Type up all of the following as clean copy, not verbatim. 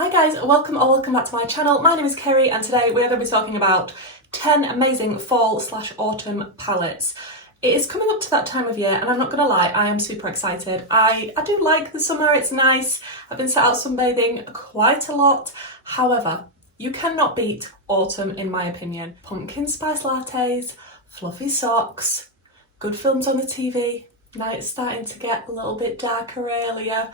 Hi guys, welcome back to my channel. My name is Kerry and today we're going to be talking about 10 amazing fall/autumn palettes. It is coming up to that time of year and I'm not going to lie, I am super excited. I do like the summer, it's nice. I've been set out sunbathing quite a lot. However, you cannot beat autumn in my opinion. Pumpkin spice lattes, fluffy socks, good films on the TV, nights starting to get a little bit darker earlier.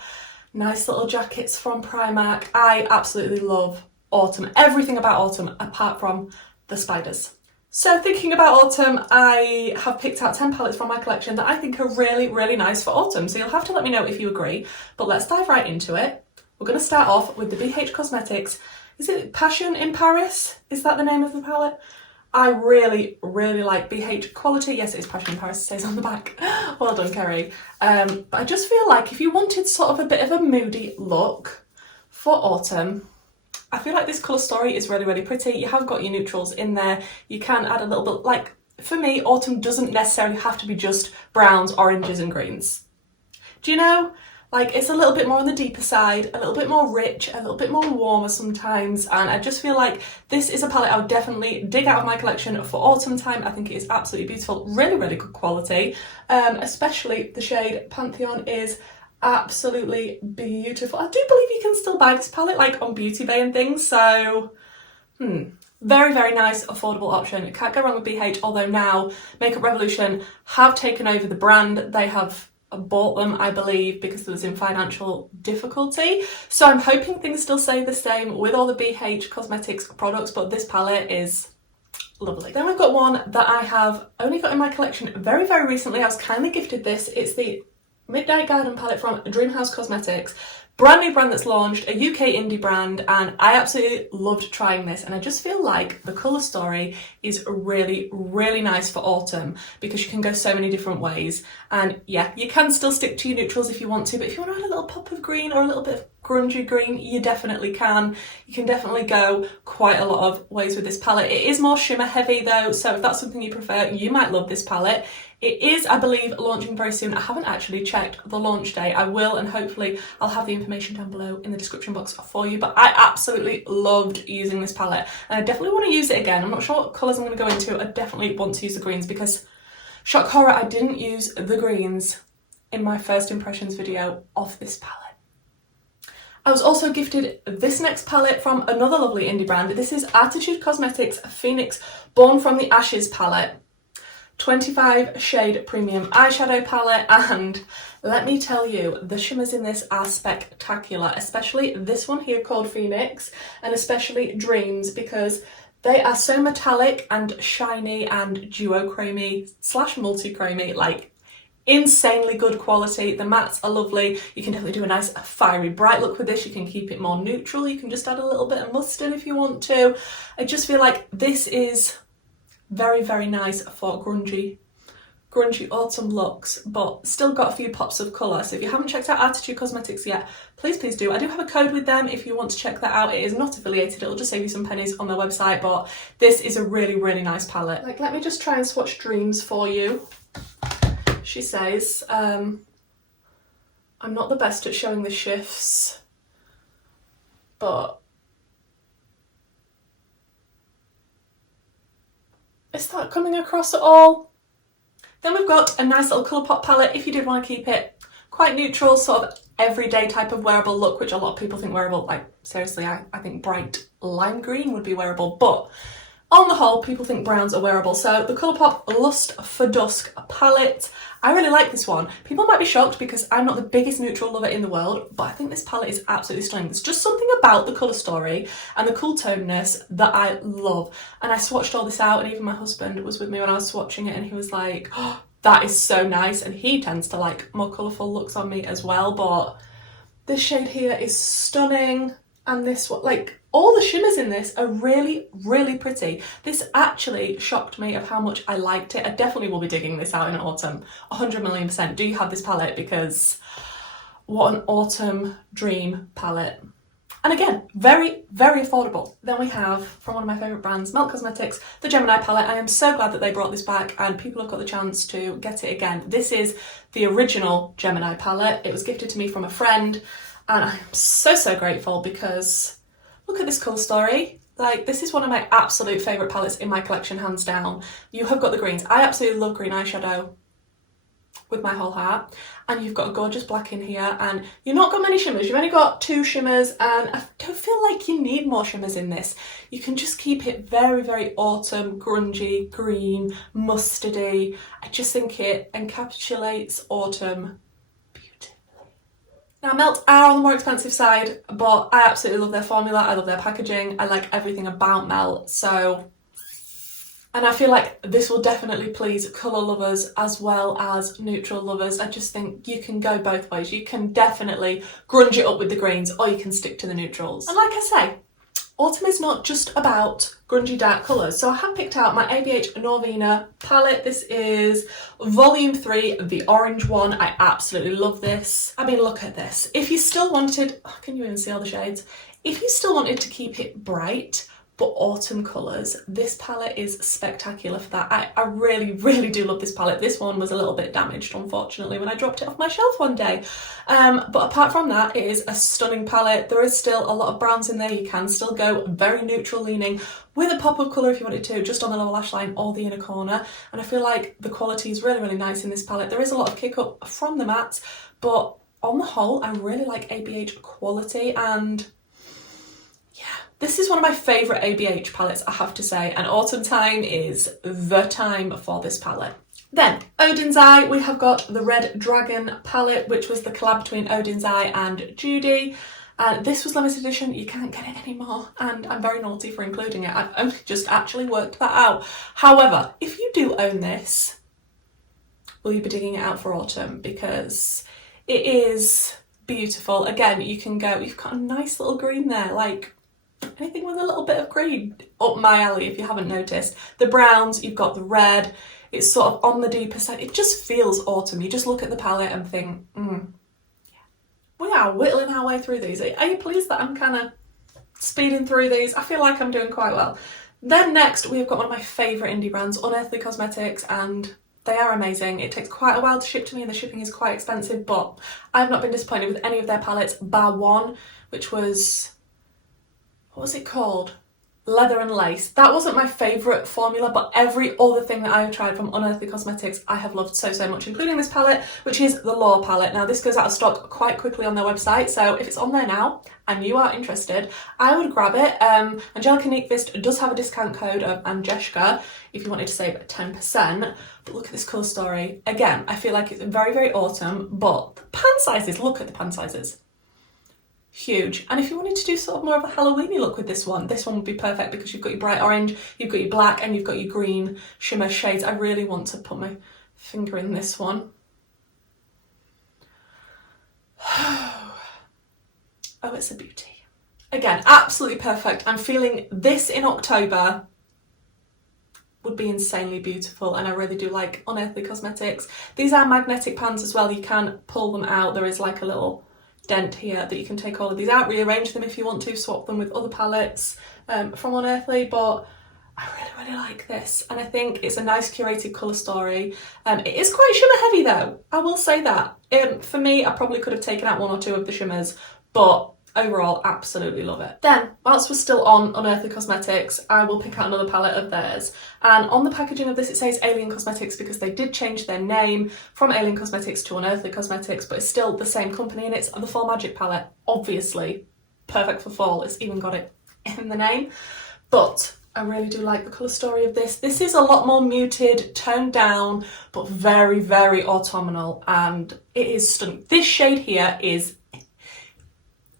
Nice little jackets from Primark. I absolutely love autumn. Everything about autumn apart from the spiders. So thinking about autumn, I have picked out 10 palettes from my collection that I think are really nice for autumn. So you'll have to let me know if you agree, but let's dive right into it. We're going to start off with the BEAUTE Cosmetics. Is it Passion in Paris? Is that the name of the palette? I really like BEAUTE quality. Yes, it is Passion in Paris, it says on the back. Well done, Kerry. But I just feel like if you wanted sort of a bit of a moody look for autumn, I feel like this colour story is really pretty. You have got your neutrals in there. You can add a little bit, like, for me, autumn doesn't necessarily have to be just browns, oranges and greens. Do you know? Like, it's a little bit more on the deeper side, a little bit more rich, a little bit more warmer sometimes, and I just feel like this is a palette I would definitely dig out of my collection for autumn time. I think it is absolutely beautiful, really good quality, especially the shade Pantheon is absolutely beautiful. I do believe you can still buy this palette like on Beauty Bay and things, so very nice affordable option. Can't go wrong with BEAUTE, although now Makeup Revolution have taken over the brand. They have bought them, I believe, because there was in financial difficulty. So I'm hoping things still stay the same with all the BEAUTE Cosmetics products, but this palette is lovely. Then we've got one that I have only got in my collection very recently. I was kindly gifted this. It's the Midnight Garden palette from Dreamhouse Cosmetics. Brand new brand that's launched, a UK indie brand, and I absolutely loved trying this, and I just feel like the colour story is really nice for autumn because you can go so many different ways. And yeah, you can still stick to your neutrals if you want to, but if you want to add a little pop of green or a little bit of grungy green, you definitely can. You can definitely go quite a lot of ways with this palette. It is more shimmer heavy though, so if that's something you prefer, you might love this palette. It is, I believe, launching very soon. I haven't actually checked the launch date. I will, and hopefully I'll have the information down below in the description box for you. But I absolutely loved using this palette, and I definitely want to use it again. I'm not sure what colours I'm going to go into. I definitely want to use the greens because, shock horror, I didn't use the greens in my first impressions video of this palette. I was also gifted this next palette from another lovely indie brand. This is Arttitude Cosmetics Phoenix Born from the Ashes palette. 25 shade premium eyeshadow palette, and let me tell you, the shimmers in this are spectacular, especially this one here called Phoenix, and especially Dreams, because they are so metallic and shiny and duochrome / multi-chrome, like insanely good quality. The mattes are lovely. You can definitely do a nice fiery bright look with this. You can keep it more neutral. You can just add a little bit of mustard if you want to. I just feel like this is very nice for grungy autumn looks, but still got a few pops of colour. So if you haven't checked out Arttitude Cosmetics yet, please do. I do have a code with them if you want to check that out. It is not affiliated, it'll just save you some pennies on their website, but this is a really nice palette. Like, let me just try and swatch Dreams for you. She says, I'm not the best at showing the shifts, but is that coming across at all? Then we've got a nice little Colourpop palette if you did want to keep it quite neutral, sort of everyday type of wearable look, which a lot of people think wearable. Like, seriously, I think bright lime green would be wearable, but on the whole, people think browns are wearable. So the Colourpop Lust for Dusk palette, I really like this one. People might be shocked because I'm not the biggest neutral lover in the world, but I think this palette is absolutely stunning. There's just something about the colour story and the cool tonedness that I love. And I swatched all this out, and even my husband was with me when I was swatching it, and he was like, oh, that is so nice. And he tends to like more colourful looks on me as well, but this shade here is stunning. And this one, like, all the shimmers in this are really pretty. This actually shocked me of how much I liked it. I definitely will be digging this out in autumn, 100,000,000%. Do you have this palette? Because what an autumn dream palette. And again, very affordable. Then we have, from one of my favourite brands, Melt Cosmetics, the Gemini palette. I am so glad that they brought this back and people have got the chance to get it again. This is the original Gemini palette. It was gifted to me from a friend, and I'm so grateful because Look at this colour story. Like, this is one of my absolute favourite palettes in my collection, hands down. You have got the greens. I absolutely love green eyeshadow with my whole heart. And you've got a gorgeous black in here, and you've not got many shimmers. You've only got 2 shimmers, and I don't feel like you need more shimmers in this. You can just keep it very, very autumn, grungy, green, mustardy. I just think it encapsulates autumn beautifully. Now, Melt are on the more expensive side, but I absolutely love their formula. I love their packaging. I like everything about Melt, so... And I feel like this will definitely please colour lovers as well as neutral lovers. I just think you can go both ways. You can definitely grunge it up with the greens, or you can stick to the neutrals. And like I say, autumn is not just about grungy dark colours. So I have picked out my ABH Norvina palette. This is volume 3, the orange one. I absolutely love this. I mean, look at this. If you still wanted, oh, can you even see all the shades? If you still wanted to keep it bright, but autumn colours, this palette is spectacular for that. I really, really do love this palette. This one was a little bit damaged, unfortunately, when I dropped it off my shelf one day. But apart from that, it is a stunning palette. There is still a lot of browns in there. You can still go very neutral leaning with a pop of colour if you wanted to, just on the lower lash line or the inner corner. And I feel like the quality is really, really nice in this palette. There is a lot of kick up from the mattes, but on the whole, I really like ABH quality, and this is one of my favourite ABH palettes, I have to say, and autumn time is the time for this palette. Then, Odins Eye, we have got the Red Dragon palette, which was the collab between Odins Eye and Judy. This was limited edition, you can't get it anymore, and I'm very naughty for including it. I've only just actually worked that out. However, if you do own this, will you be digging it out for autumn? Because it is beautiful. Again, you can go, you've got a nice little green there, like anything with a little bit of green up my alley if you haven't noticed. The browns, you've got the red, it's sort of on the deeper side. It just feels autumn. You just look at the palette and think, yeah. We are whittling our way through these. Are you pleased that I'm kind of speeding through these? I feel like I'm doing quite well. Then next, we've got one of my favourite indie brands, Unearthly Cosmetics, and they are amazing. It takes quite a while to ship to me, and the shipping is quite expensive, but I've not been disappointed with any of their palettes, bar one, which was... what was it called? Leather and Lace. That wasn't my favourite formula, but every other thing that I have tried from Unearthly Cosmetics I have loved so, so much, including this palette, which is the Law palette. Now, this goes out of stock quite quickly on their website, so if it's on there now and you are interested, I would grab it. Angelica Nyqvist does have a discount code of Angeshka if you wanted to save 10%, but look at this colour story. Again, I feel like it's very, very autumn, but the pan sizes, look at the pan sizes. Huge. And if you wanted to do sort of more of a Halloweeny look with this one would be perfect, because you've got your bright orange, you've got your black, and you've got your green shimmer shades. I really want to put my finger in this one. Oh, it's a beauty. Again, absolutely perfect. I'm feeling this in October would be insanely beautiful, and I really do like Unearthly Cosmetics. These are magnetic pans as well. You can pull them out. There is like a little dent here that you can take all of these out, rearrange them if you want to, swap them with other palettes from Unearthly, but I really, really like this, and I think it's a nice curated colour story. It is quite shimmer heavy though, I will say that. For me, I probably could have taken out 1 or 2 of the shimmers, but overall, absolutely love it. Then, whilst we're still on Unearthly Cosmetics, I will pick out another palette of theirs. And on the packaging of this, it says Alien Cosmetics because they did change their name from Alien Cosmetics to Unearthly Cosmetics, but it's still the same company, and it's the Fall Magic palette. Obviously, perfect for fall. It's even got it in the name. But I really do like the colour story of this. This is a lot more muted, toned down, but very, very autumnal, and it is stunning. This shade here is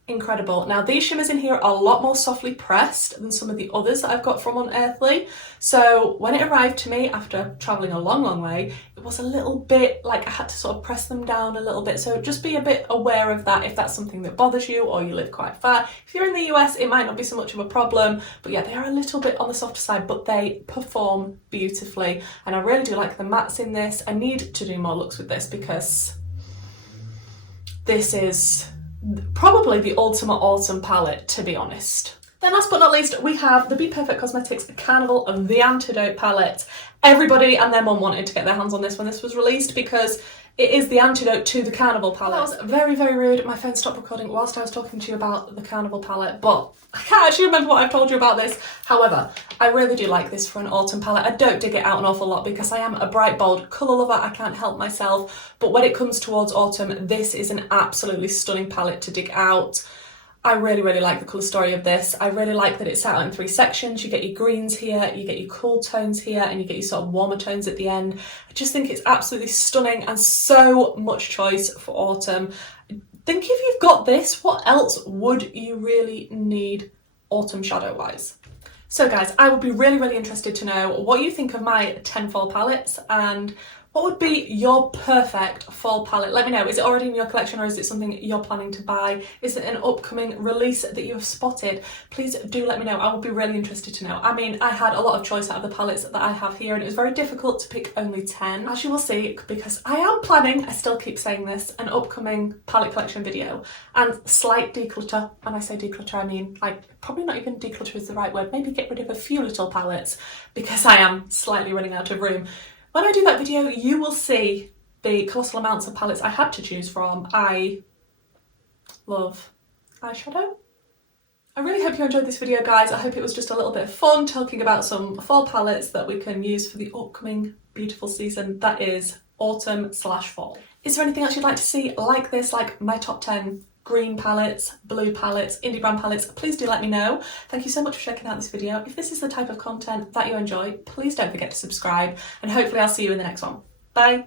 incredible. Now, these shimmers in here are a lot more softly pressed than some of the others that I've got from Unearthly. So when it arrived to me after travelling a long, long way, it was a little bit like I had to sort of press them down a little bit. So just be a bit aware of that if that's something that bothers you or you live quite far. If you're in the US, it might not be so much of a problem, but yeah, they are a little bit on the softer side, but they perform beautifully. And I really do like the mattes in this. I need to do more looks with this because this is probably the ultimate autumn palette, to be honest. Then last but not least, we have the Be Perfect Cosmetics Carnival of the Antidote palette. Everybody and their mum wanted to get their hands on this when this was released because It is the antidote to the Carnival palette. That was very, very rude. My phone stopped recording whilst I was talking to you about the Carnival palette, but I can't actually remember what I've told you about this. However, I really do like this for an autumn palette. I don't dig it out an awful lot because I am a bright, bold colour lover. I can't help myself. But when it comes towards autumn, this is an absolutely stunning palette to dig out. I really, really like the colour story of this. I really like that it's set out in 3 sections. You get your greens here, you get your cool tones here, and you get your sort of warmer tones at the end. I just think it's absolutely stunning and so much choice for autumn. I think if you've got this, what else would you really need autumn shadow-wise? So guys, I would be really, really interested to know what you think of my 10 fall palettes and what would be your perfect fall palette? Let me know. Is it already in your collection or is it something you're planning to buy? Is it an upcoming release that you have spotted? Please do let me know. I would be really interested to know. I mean, I had a lot of choice out of the palettes that I have here and it was very difficult to pick only 10. As you will see, because I am planning, I still keep saying this, an upcoming palette collection video and slight declutter. When I say declutter, I mean like probably not even declutter is the right word. Maybe get rid of a few little palettes because I am slightly running out of room. When I do that video, you will see the colossal amounts of palettes I had to choose from. I love eyeshadow. I really hope you enjoyed this video, guys. I hope it was just a little bit of fun talking about some fall palettes that we can use for the upcoming beautiful season that is autumn/fall. Is there anything else you'd like to see like this, like my top 10 green palettes, blue palettes, indie brand palettes? Please do let me know. Thank you so much for checking out this video. If this is the type of content that you enjoy, please don't forget to subscribe and hopefully I'll see you in the next one. Bye.